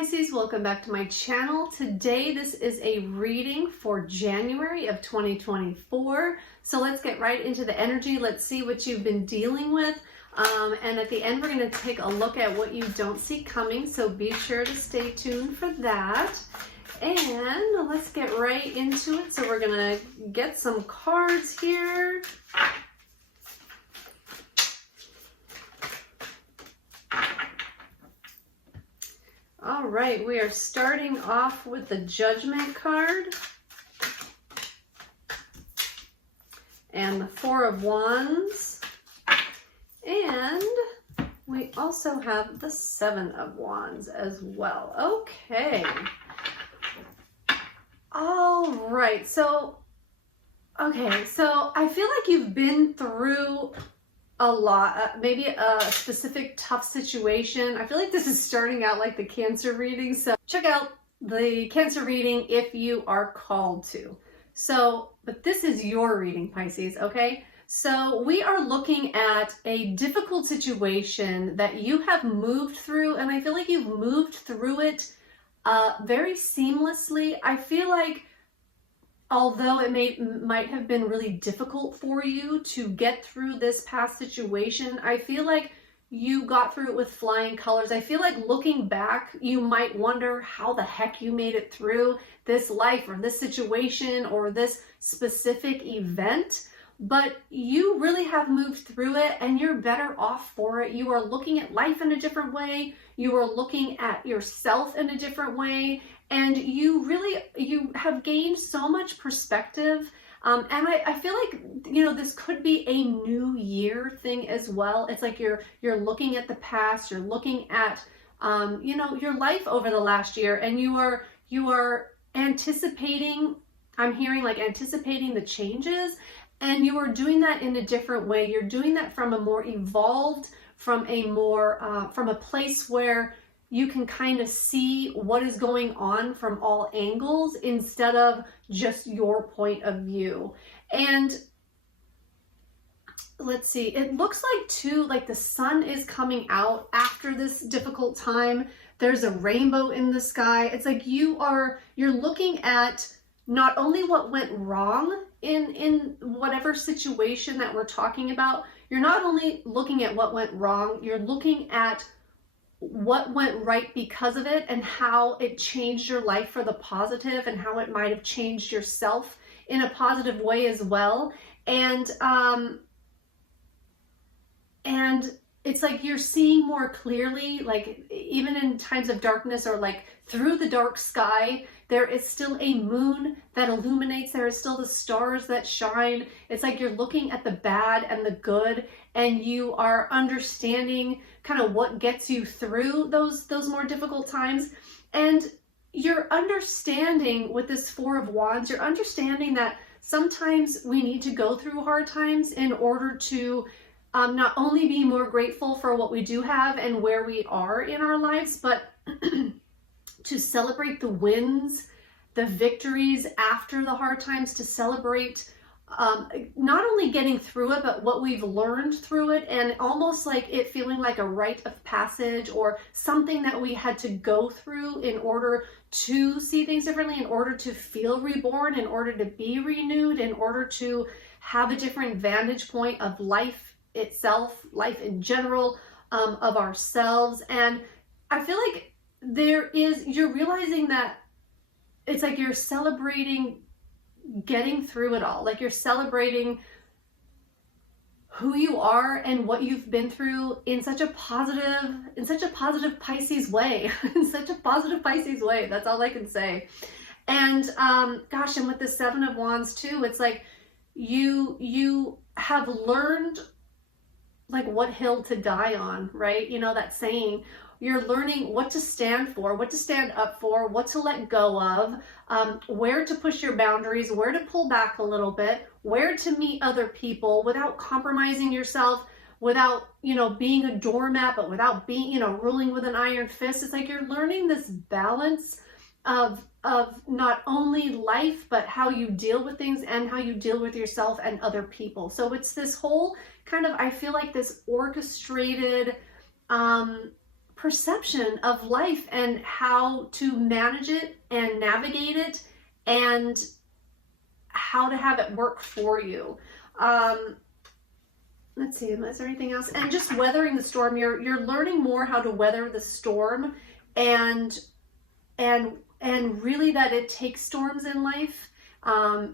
Pisces, welcome back to my channel. Today this is a reading for January of 2024. So let's get right into the energy. Let's see what you've been dealing with. And at the end we're going to take a look at what you don't see coming. So be sure to stay tuned for that. And let's get right into it. So we're going to get some cards here. All right, we are starting off with the Judgment card and the Four of Wands, and we also have the Seven of Wands as well. Okay. All right, so I feel like you've been through a lot, maybe a specific tough situation. I feel like this is starting out like the Cancer reading, so check out the Cancer reading if you are called to. So, but this is your reading, Pisces, okay? So we are looking at a difficult situation that you have moved through, and I feel like you've moved through it very seamlessly. I feel like although it might have been really difficult for you to get through this past situation, I feel like you got through it with flying colors. I feel like looking back, you might wonder how the heck you made it through this life or this situation or this specific event, but you really have moved through it and you're better off for it. You are looking at life in a different way. You are looking at yourself in a different way. And you have gained so much perspective. And I feel like, you know, this could be a new year thing as well. It's like you're looking at the past, you're looking at, you know, your life over the last year, and you are anticipating, I'm hearing like anticipating the changes, and you are doing that in a different way. You're doing that from a more evolved, from a place where you can kind of see what is going on from all angles instead of just your point of view. And let's see, it looks like too, like the sun is coming out after this difficult time. There's a rainbow in the sky. It's like you're looking at not only what went wrong in whatever situation that we're talking about. You're not only looking at what went wrong, you're looking at what went right because of it and how it changed your life for the positive and how it might have changed yourself in a positive way as well. And it's like you're seeing more clearly, like even in times of darkness or like through the dark sky, there is still a moon that illuminates. There is still the stars that shine. It's like you're looking at the bad and the good, and you are understanding kind of what gets you through those more difficult times. And you're understanding with this Four of Wands, you're understanding that sometimes we need to go through hard times in order to not only be more grateful for what we do have and where we are in our lives, but to celebrate the wins, the victories after the hard times, to celebrate not only getting through it, but what we've learned through it, and almost like it feeling like a rite of passage or something that we had to go through in order to see things differently, in order to feel reborn, in order to be renewed, in order to have a different vantage point of life itself, life in general, of ourselves. And I feel like you're realizing that it's like you're celebrating getting through it all. Like you're celebrating who you are and what you've been through in such a positive Pisces way, in such a positive Pisces way. That's all I can say. And gosh, and with the Seven of Wands too, it's like you have learned like what hill to die on, right? You know, that saying. You're learning what to stand for, what to stand up for, what to let go of, where to push your boundaries, where to pull back a little bit, where to meet other people without compromising yourself, without, you know, being a doormat, but without being, you know, ruling with an iron fist. It's like you're learning this balance of not only life, but how you deal with things and how you deal with yourself and other people. So it's this whole kind of, I feel like this orchestrated perception of life and how to manage it and navigate it and how to have it work for you. Let's see, is there anything else? And just weathering the storm. You're learning more how to weather the storm, and really that it takes storms in life.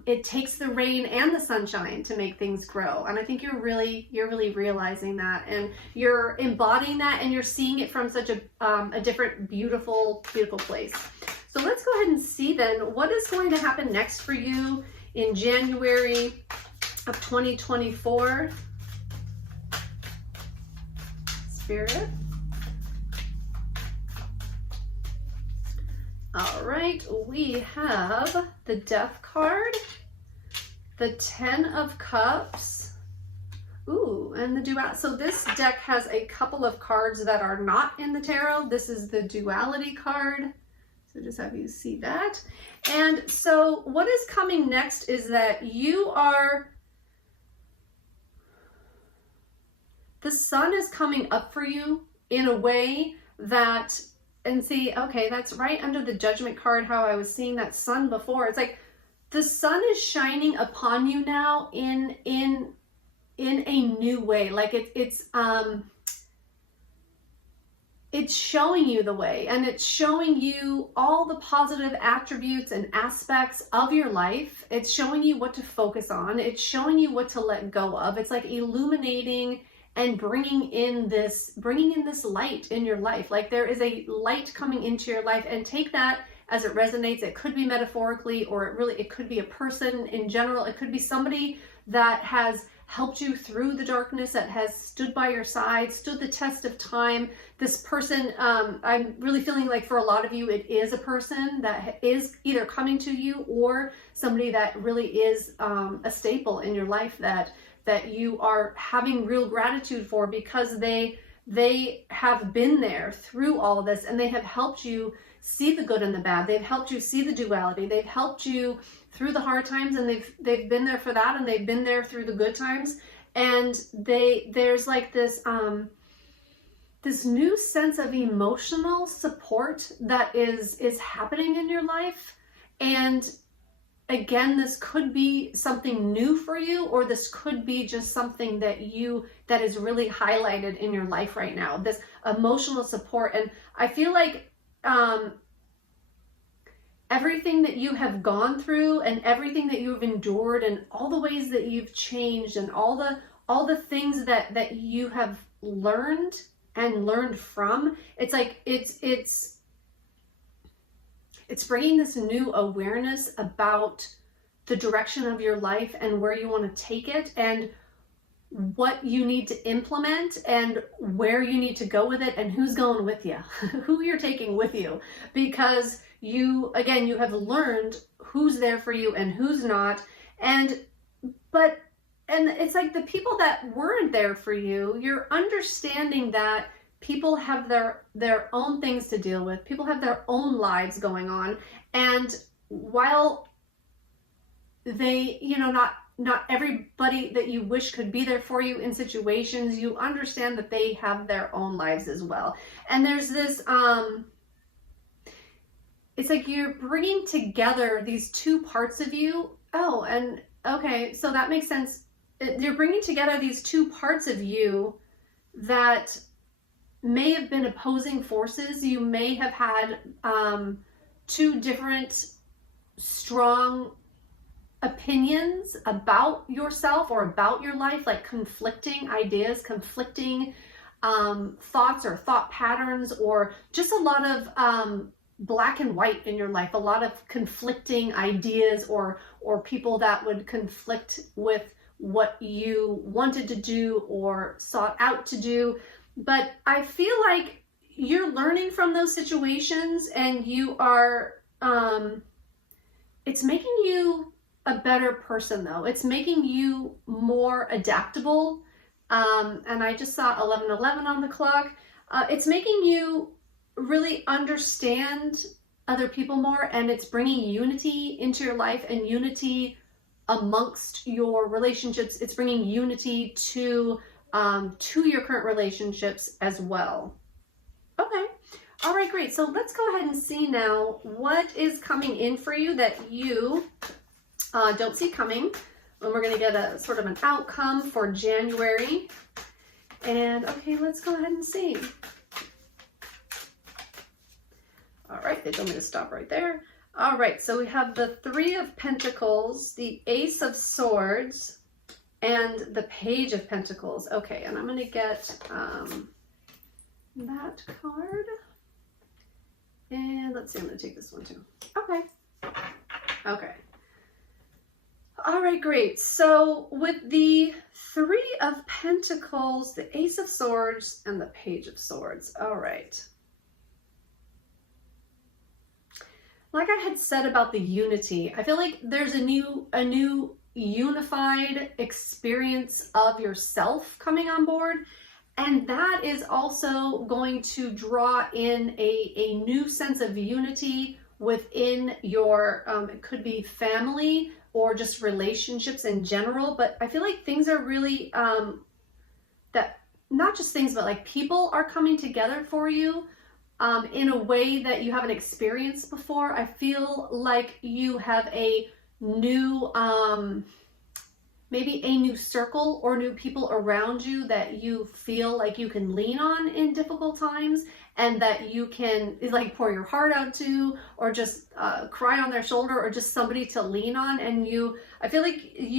It takes the rain and the sunshine to make things grow. And I think you're really realizing that, and you're embodying that, and you're seeing it from such a different, beautiful place. So let's go ahead and see then what is going to happen next for you in January of 2024. Spirit. All right, we have the Death card, the 10 of Cups, ooh, and the Duality. So this deck has a couple of cards that are not in the tarot. This is the Duality card. So just have you see that. And so what is coming next is that the sun is coming up for you in a way that, and see, okay, that's right under the Judgment card, how I was seeing that sun before. It's like the sun is shining upon you now in a new way. Like it's showing you the way, and it's showing you all the positive attributes and aspects of your life. It's showing you what to focus on. It's showing you what to let go of. It's like illuminating and bringing in this light in your life. Like there is a light coming into your life, and take that as it resonates. It could be metaphorically, or it could be a person in general. It could be somebody that has helped you through the darkness, that has stood by your side, stood the test of time. This person, I'm really feeling like for a lot of you, it is a person that is either coming to you, or somebody that really is a staple in your life that you are having real gratitude for, because they have been there through all of this, and they have helped you see the good and the bad. They've helped you see the duality. They've helped you through the hard times, and they've been there for that, and they've been there through the good times. And there's like this this new sense of emotional support that is happening in your life. And again, this could be something new for you, or this could be just something that is really highlighted in your life right now, this emotional support. And I feel like everything that you have gone through, and everything that you've endured, and all the ways that you've changed, and all the things that you have learned from, it's like it's bringing this new awareness about the direction of your life and where you want to take it, and what you need to implement, and where you need to go with it, and who's going with you, who you're taking with you, because you have learned who's there for you and who's not. And it's like the people that weren't there for you, you're understanding that people have their own things to deal with. People have their own lives going on. And while they, not everybody that you wish could be there for you in situations, you understand that they have their own lives as well. And there's this, it's like you're bringing together these two parts of you. Oh, and okay, so that makes sense. You're bringing together these two parts of you that may have been opposing forces. You may have had two different strong opinions about yourself or about your life, like conflicting ideas, conflicting thoughts or thought patterns, or just a lot of black and white in your life, a lot of conflicting ideas, or people that would conflict with what you wanted to do or sought out to do. But I feel like you're learning from those situations, and you are, it's making you a better person though. It's making you more adaptable. And I just saw 11:11 on the clock. It's making you really understand other people more, and it's bringing unity into your life, and unity amongst your relationships. It's bringing unity to your current relationships as well. Okay. All right, great. So let's go ahead and see now what is coming in for you that you don't see coming. And we're going to get a sort of an outcome for January. And okay, let's go ahead and see. All right, they told me to stop right there. All right, so we have the Three of Pentacles, the Ace of Swords, and the Page of Pentacles. Okay, and I'm going to get that card. And let's see, I'm going to take this one too. Okay. Okay. All right, great. So with the Three of Pentacles, the Ace of Swords, and the Page of Swords. All right. Like I had said about the unity, I feel like there's a new unified experience of yourself coming on board. And that is also going to draw in a new sense of unity within your, it could be family or just relationships in general. But I feel like things are really, that not just things, but like people are coming together for you in a way that you haven't experienced before. I feel like you have a new, maybe a new circle or new people around you that you feel like you can lean on in difficult times, and that you can like pour your heart out to, or just cry on their shoulder, or just somebody to lean on. And I feel like I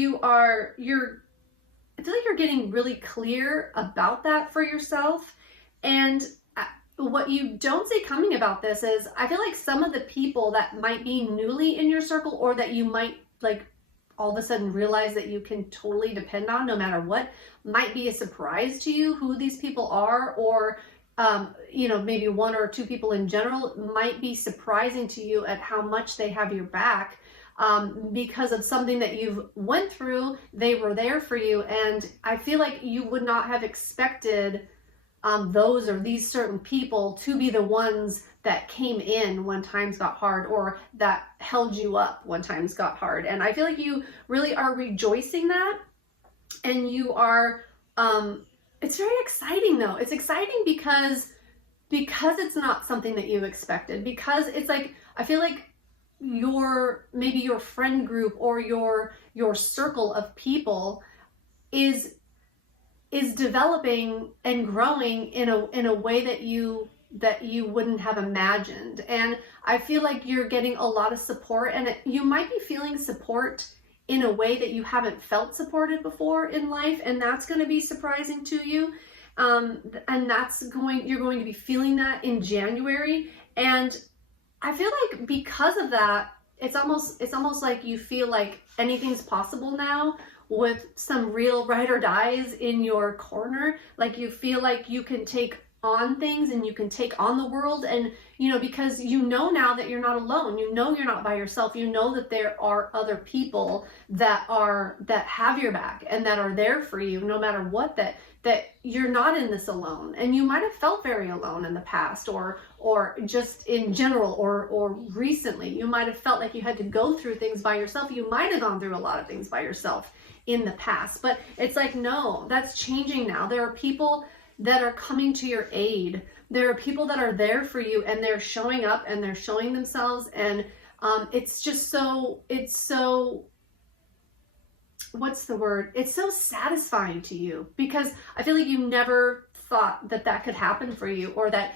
feel like you're getting really clear about that for yourself. And what you don't see coming about this is, I feel like some of the people that might be newly in your circle, or that you might like all of a sudden realize that you can totally depend on no matter what, might be a surprise to you who these people are. Or maybe one or two people in general might be surprising to you at how much they have your back, because of something that you've went through. They were there for you, and I feel like you would not have expected those or these certain people to be the ones that came in when times got hard, or that held you up when times got hard. And I feel like you really are rejoicing that, and you are, it's very exciting though. It's exciting because it's not something that you expected, because it's like, I feel like maybe your friend group or your circle of people is developing and growing in a way that you wouldn't have imagined. And I feel like you're getting a lot of support, and you might be feeling support in a way that you haven't felt supported before in life, and that's going to be surprising to you. And you're going to be feeling that in January. And I feel like because of that, it's almost like you feel like anything's possible now, with some real ride or dies in your corner. Like you feel like you can take on things, and you can take on the world, and because now that you're not alone, you're not by yourself, that there are other people that have your back and that are there for you no matter what, that you're not in this alone. And you might have felt very alone in the past, or just in general, or recently you might have felt like you had to go through things by yourself. You might have gone through a lot of things by yourself in the past, but it's like, no, that's changing now. There are people that are coming to your aid. There are people that are there for you, and they're showing up and they're showing themselves. And it's so what's the word? It's so satisfying to you, because I feel like you never thought that could happen for you, or that,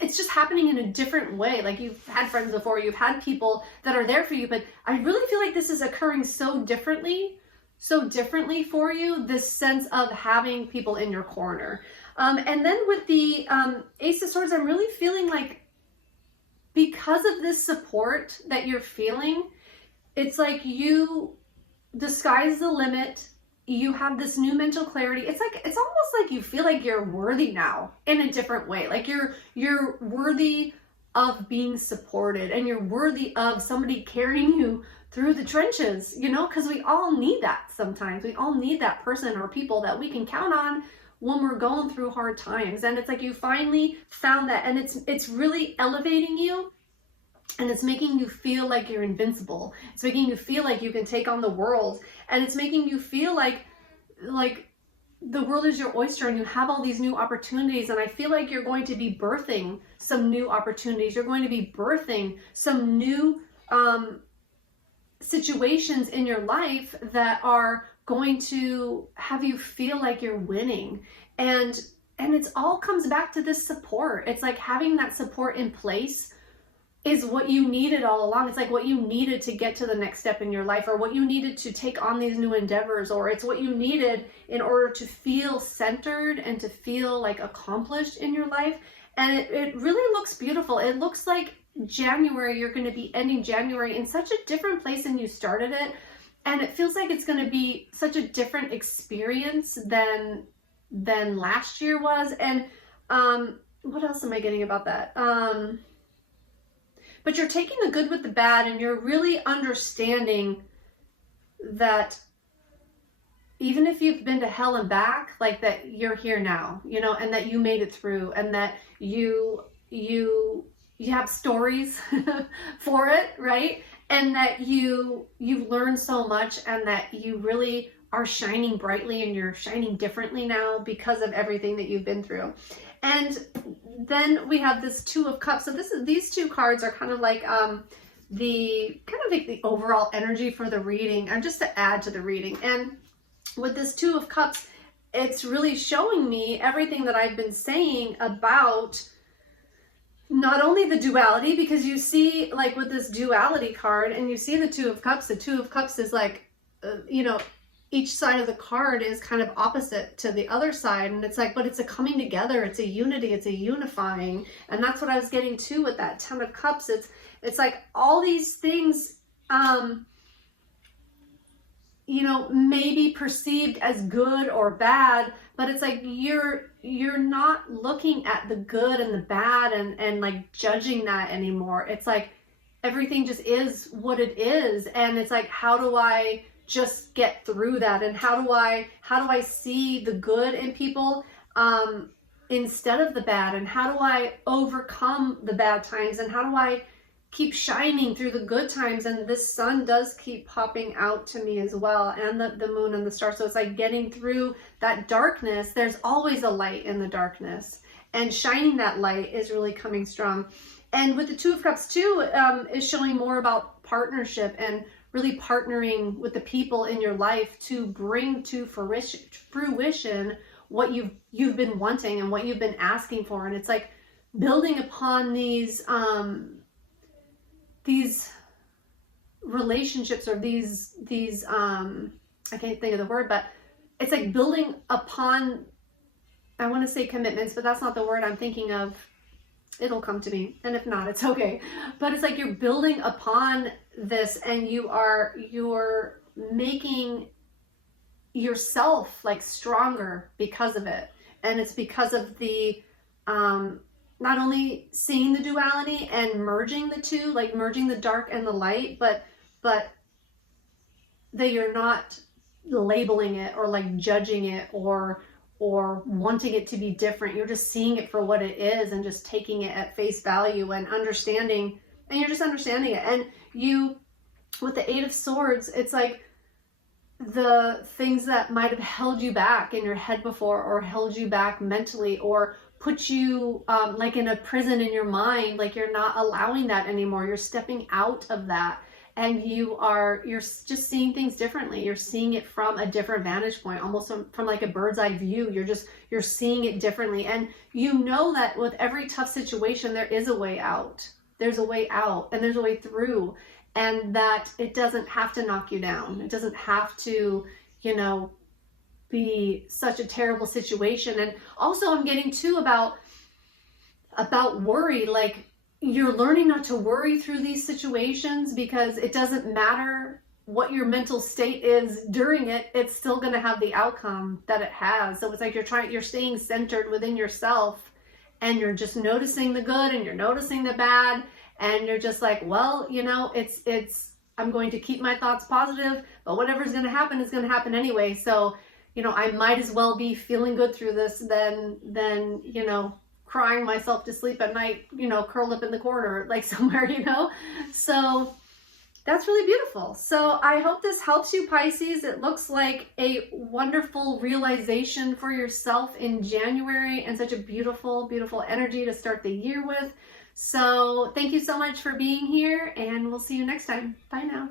it's just happening in a different way. Like you've had friends before, you've had people that are there for you, but I really feel like this is occurring so differently for you, this sense of having people in your corner. And then with the Ace of Swords, I'm really feeling like, because of this support that you're feeling, it's like the sky's the limit. You have this new mental clarity. It's almost like you feel like you're worthy now in a different way. Like you're worthy of being supported, and you're worthy of somebody carrying you through the trenches, because we all need that sometimes. We all need that person or people that we can count on when we're going through hard times. And it's like you finally found that, and it's really elevating you, and it's making you feel like you're invincible. It's making you feel like you can take on the world, and it's making you feel like the world is your oyster and you have all these new opportunities, and I feel like you're going to be birthing some new opportunities. You're going to be birthing some new situations in your life that are going to have you feel like you're winning. And it's all comes back to this support. It's like having that support in place is what you needed all along. It's like what you needed to get to the next step in your life, or what you needed to take on these new endeavors, or it's what you needed in order to feel centered and to feel like accomplished in your life. And it really looks beautiful. It looks like January, you're going to be ending January in such a different place than you started it. And it feels like it's going to be such a different experience than last year was. And what else am I getting about that? But you're taking the good with the bad, and you're really understanding that even if you've been to hell and back, like that you're here now, you know, and that you made it through, and that you have stories for it, right? And that you've learned so much, and that you really are shining brightly, and you're shining differently now because of everything that you've been through. And then we have this Two of Cups. So these two cards are kind of like the overall energy for the reading, and just to add to the reading. And with this Two of Cups, it's really showing me everything that I've been saying about not only the duality, because you see, like with this duality card, and you see the Two of Cups. The Two of Cups is like, you know, each side of the card is kind of opposite to the other side, and it's like, but it's a coming together, it's a unity, it's a unifying. And that's what I was getting to with that Ten of Cups. It's like all these things, you know, may be perceived as good or bad, but it's like you're not looking at the good and the bad and like judging that anymore. It's like everything just is what it is, and it's like, how do I just get through that? And how do I see the good in people instead of the bad? And how do I overcome the bad times? And how do I keep shining through the good times? And this sun does keep popping out to me as well, and the moon and the stars. So it's like getting through that darkness. There's always a light in the darkness, and shining that light is really coming strong. And with the Two of Cups too, is showing more about partnership, and really partnering with the people in your life to bring to fruition what you've been wanting and what you've been asking for. And it's like building upon these relationships, or these I can't think of the word, but it's like building upon, I want to say commitments, but that's not the word I'm thinking of. It'll come to me, and if not, it's okay. But it's like you're building upon this, and you're making yourself like stronger because of it. And it's because of the not only seeing the duality and merging the two, like merging the dark and the light, but that you're not labeling it or like judging it or wanting it to be different. You're just seeing it for what it is, and just taking it at face value and understanding, and you're just understanding it. And you, with the Eight of Swords, it's like the things that might have held you back in your head before, or held you back mentally, or put you like in a prison in your mind, like you're not allowing that anymore. You're stepping out of that, and you're just seeing things differently. You're seeing it from a different vantage point, almost from like a bird's eye view. You're seeing it differently. And you know that with every tough situation, there is a way out. There's a way out, and there's a way through, and that it doesn't have to knock you down. It doesn't have to, you know, be such a terrible situation. And also I'm getting too about worry, like you're learning not to worry through these situations, because it doesn't matter what your mental state is during it, it's still going to have the outcome that it has. So it's like you're staying centered within yourself, and you're just noticing the good, and you're noticing the bad, and you're just like, well, you know, I'm going to keep my thoughts positive, but whatever's going to happen is going to happen anyway. So, you know, I might as well be feeling good through this than, you know, crying myself to sleep at night, you know, curled up in the corner, like somewhere, you know? So That's really beautiful. So I hope this helps you, Pisces. It looks like a wonderful realization for yourself in January and such a beautiful, beautiful energy to start the year with. So thank you so much for being here, and we'll see you next time. Bye now.